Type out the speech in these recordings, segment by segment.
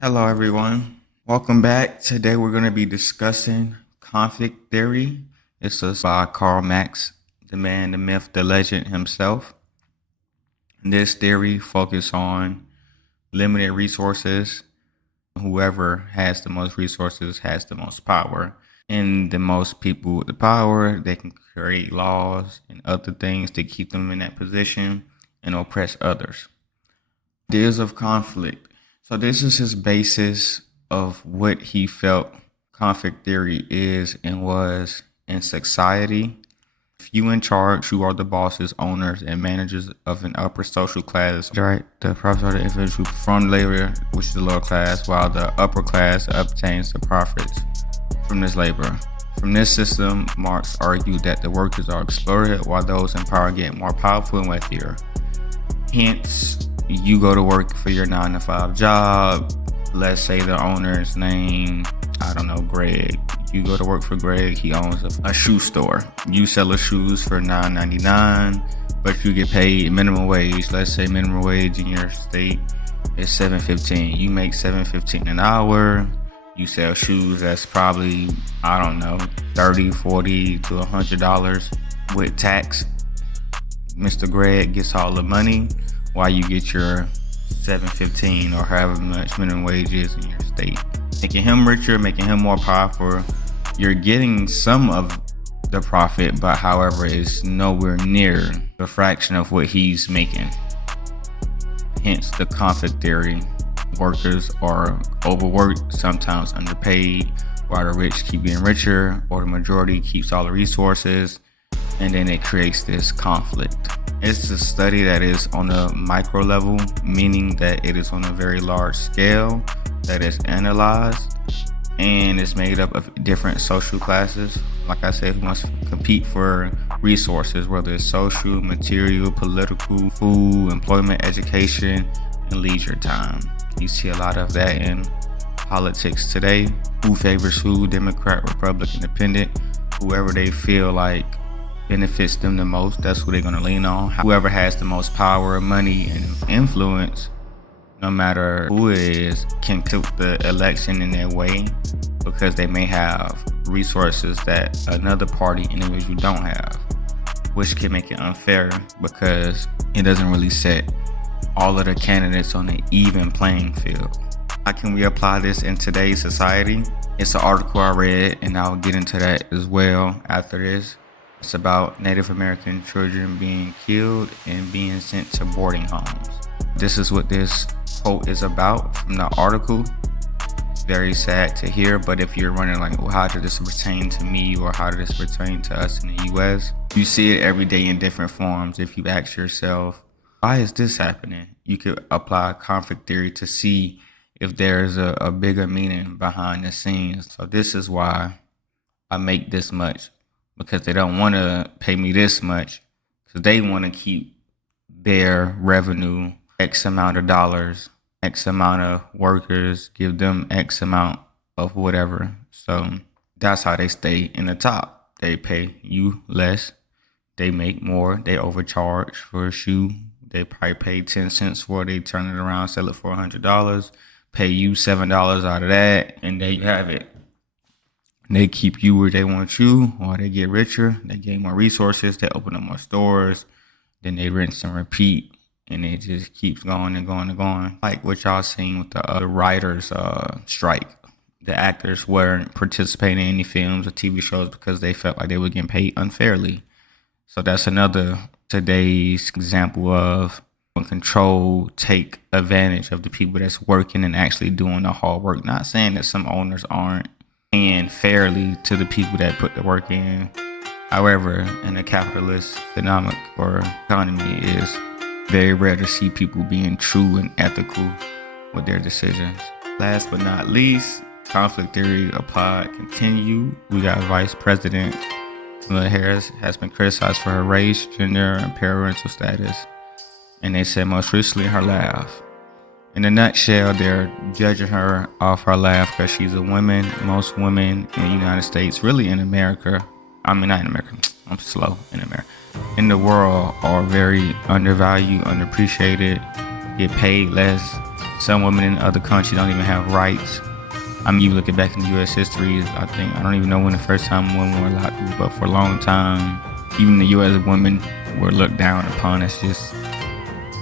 Hello, everyone. Welcome back. Today, we're going to be discussing conflict theory. This is by Karl Marx, the man, the myth, the legend himself. This theory focuses on limited resources. Whoever has the most resources has the most power. And the most people with the power, they can create laws and other things to keep them in that position and oppress others. Ideas of conflict. So this is his basis of what he felt conflict theory is and was in society. If you in charge, you are the bosses, owners, and managers of an upper social class, right? The profits are the individual from labor, which is the lower class, while the upper class obtains the profits from this labor. From this system, Marx argued that the workers are exploited while those in power get more powerful and wealthier. Hence, you go to work for your 9 to 5 job. Let's say the owner's name, I don't know, Greg. You go to work for Greg. He owns a shoe store. You sell the shoes for $9.99, but you get paid minimum wage. Let's say minimum wage in your state is $7.15. You make $7.15 an hour. You sell shoes that's probably, I don't know, $30, $40 to $100 with tax. Mr. Greg gets all the money while you get your $7.15 or however much minimum wage is in your state. Making him richer, making him more powerful. You're getting some of the profit, but however, it's nowhere near the fraction of what he's making. Hence the conflict theory. Workers are overworked, sometimes underpaid, while the rich keep getting richer, or the majority keeps all the resources, and then it creates this conflict. It's a study that is on a micro level, meaning that it is on a very large scale, that is analyzed, and it's made up of different social classes. Like I said, who must compete for resources, whether it's social, material, political, food, employment, education, and leisure time. You see a lot of that in politics today. Who favors who, Democrat, Republican, Independent, whoever they feel like benefits them the most, that's who they're going to lean on. Whoever has the most power, money, and influence, no matter who it is, can tilt the election in their way because they may have resources that another party individual don't have, which can make it unfair because it doesn't really set all of the candidates on an even playing field. How can we apply this in today's society? It's an article I read, and I'll get into that as well after this. It's about Native American children being killed and being sent to boarding homes. This is what this quote is about from the article. It's very sad to hear, but if you're wondering like, well, how did this pertain to me or how did this pertain to us in the US? You see it every day in different forms. If you ask yourself, why is this happening? You could apply conflict theory to see if there's a bigger meaning behind the scenes. So this is why I make this much. Because they don't want to pay me this much, because they want to keep their revenue X amount of dollars, X amount of workers, give them X amount of whatever. So that's how they stay in the top. They pay you less, they make more, they overcharge for a shoe. They probably pay 10 cents for it, they turn it around, sell it for $100, pay you $7 out of that, and there you have it. They keep you where they want you, or they get richer, they gain more resources, they open up more stores, then they rinse and repeat, and it just keeps going and going and going. Like what y'all seen with the writers' strike. The actors weren't participating in any films or TV shows because they felt like they were getting paid unfairly. So that's another today's example of when control take advantage of the people that's working and actually doing the hard work. Not saying that some owners aren't paying fairly to the people that put the work in. However, in a capitalist economic or economy, it is very rare to see people being true and ethical with their decisions. Last but not least, conflict theory applied continued. We got Vice President Kamala Harris has been criticized for her race, gender, and parental status. And they said most recently her laugh. In a nutshell, they're judging her off her laugh because she's a woman. Most women in the United States, really in America, not in America, I'm slow, in America, in the world are very undervalued, underappreciated, get paid less, Some women in other countries don't even have rights. I mean, you looking back in U.S. history, I don't even know when the first time women were allowed to, but for a long time, even the U.S. women were looked down upon as just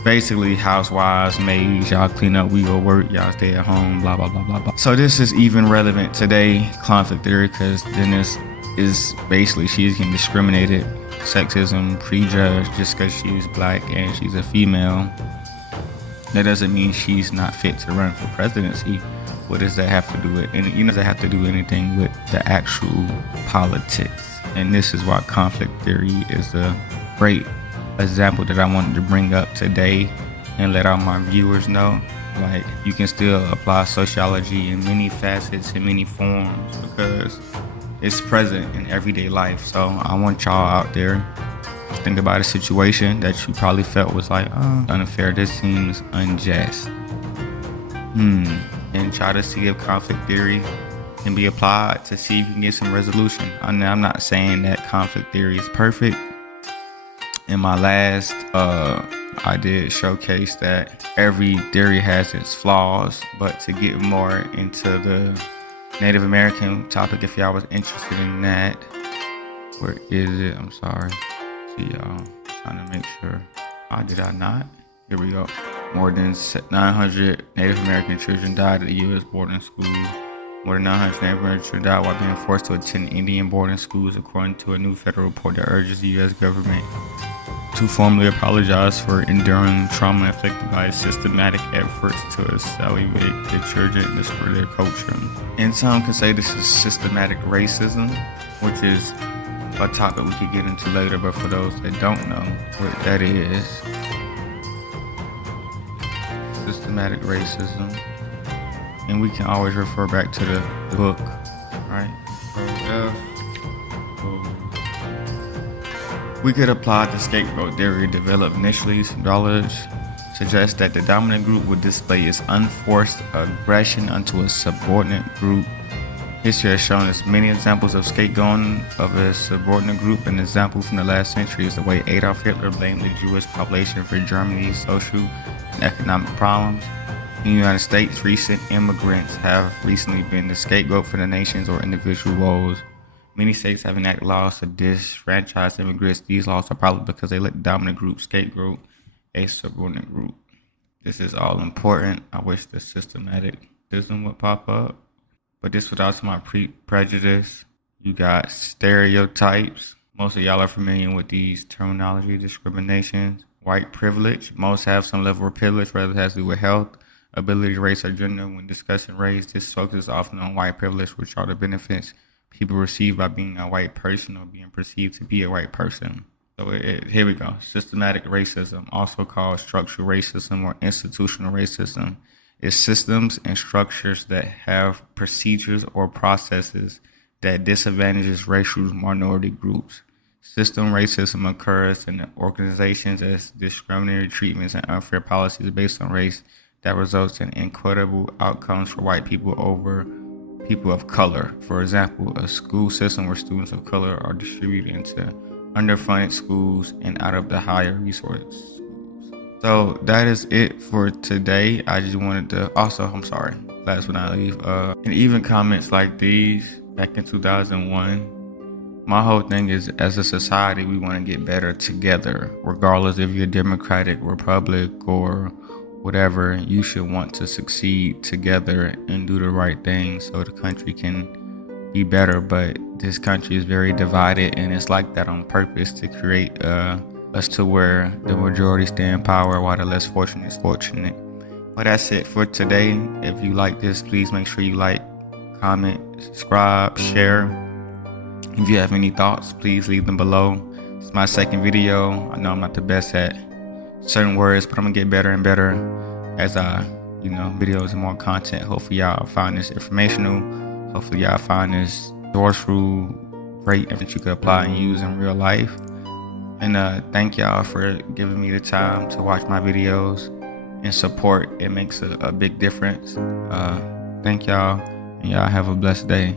basically housewives, maids. Y'all clean up, we go work, y'all stay at home, blah, blah, blah, blah, blah. So this is even relevant today, conflict theory, because then this is basically she's getting discriminated, sexism, prejudged just because she's black and she's a female. That doesn't mean she's not fit to run for presidency. What does that have to do with? And does that have to do anything with the actual politics? And this is why conflict theory is a great example that I wanted to bring up today and let all my viewers know. Like, you can still apply sociology in many facets, in many forms, because it's present in everyday life. So I want y'all out there to think about a situation that you probably felt was like, oh, unfair, this seems unjust. And try to see if conflict theory can be applied to see if you can get some resolution. I'm not saying that conflict theory is perfect. In my last, I did showcase that every theory has its flaws, but to get more into the Native American topic, if y'all was interested in that, where is it? I'm sorry. See y'all, trying to make sure. Did I not? Here we go. More than 900 Native American children died at the U.S. boarding schools. More than 900 Native American children died while being forced to attend Indian boarding schools, according to a new federal report that urges the U.S. government to formally apologize for enduring trauma inflicted by systematic efforts to assimilate the children and destroy their culture. And some can say this is systematic racism, which is a topic we could get into later, but for those that don't know what that is, systematic racism, and we can always refer back to the book, right? We could apply the scapegoat theory developed initially. Knowledge suggests that the dominant group would display its unforced aggression onto a subordinate group. History has shown us many examples of scapegoating of a subordinate group. An example from the last century is the way Adolf Hitler blamed the Jewish population for Germany's social and economic problems. In the United States, recent immigrants have recently been the scapegoat for the nation's or individual woes. Many states have enacted laws to disfranchise immigrants. These laws are probably because they let the dominant group scapegoat a subordinate group. This is all important. I wish the systematic system would pop up. But this was also my prejudice. You got stereotypes. Most of y'all are familiar with these terminology discriminations. White privilege. Most have some level of privilege, whether it has to do with health, ability, race, or gender. When discussing race, this focuses often on white privilege, which are the benefits people receive by being a white person or being perceived to be a white person. So here we go. Systematic racism, also called structural racism or institutional racism, is systems and structures that have procedures or processes that disadvantages racial minority groups. System racism occurs in organizations as discriminatory treatments and unfair policies based on race that results in inequitable outcomes for white people over people of color. For example, a school system where students of color are distributed into underfunded schools and out of the higher resource schools. So that is it for today. I just wanted to last but not least, and even comments like these back in 2001, my whole thing is, as a society, we want to get better together, regardless if you're Democratic, Republic, or whatever. You should want to succeed together and do the right thing so the country can be better. But this country is very divided, and it's like that on purpose to create us to where the majority stay in power while the less fortunate is fortunate. But that's it for today. If you like this, please make sure you like, comment, subscribe, share. If you have any thoughts, please leave them below. It's my second video. I know I'm not the best at certain words, but I'm gonna get better and better as I, videos and more content. Hopefully y'all find this informational. Hopefully y'all find this resourceful, great that you could apply and use in real life. And thank y'all for giving me the time to watch my videos and support. It makes a big difference. Thank y'all, and y'all have a blessed day.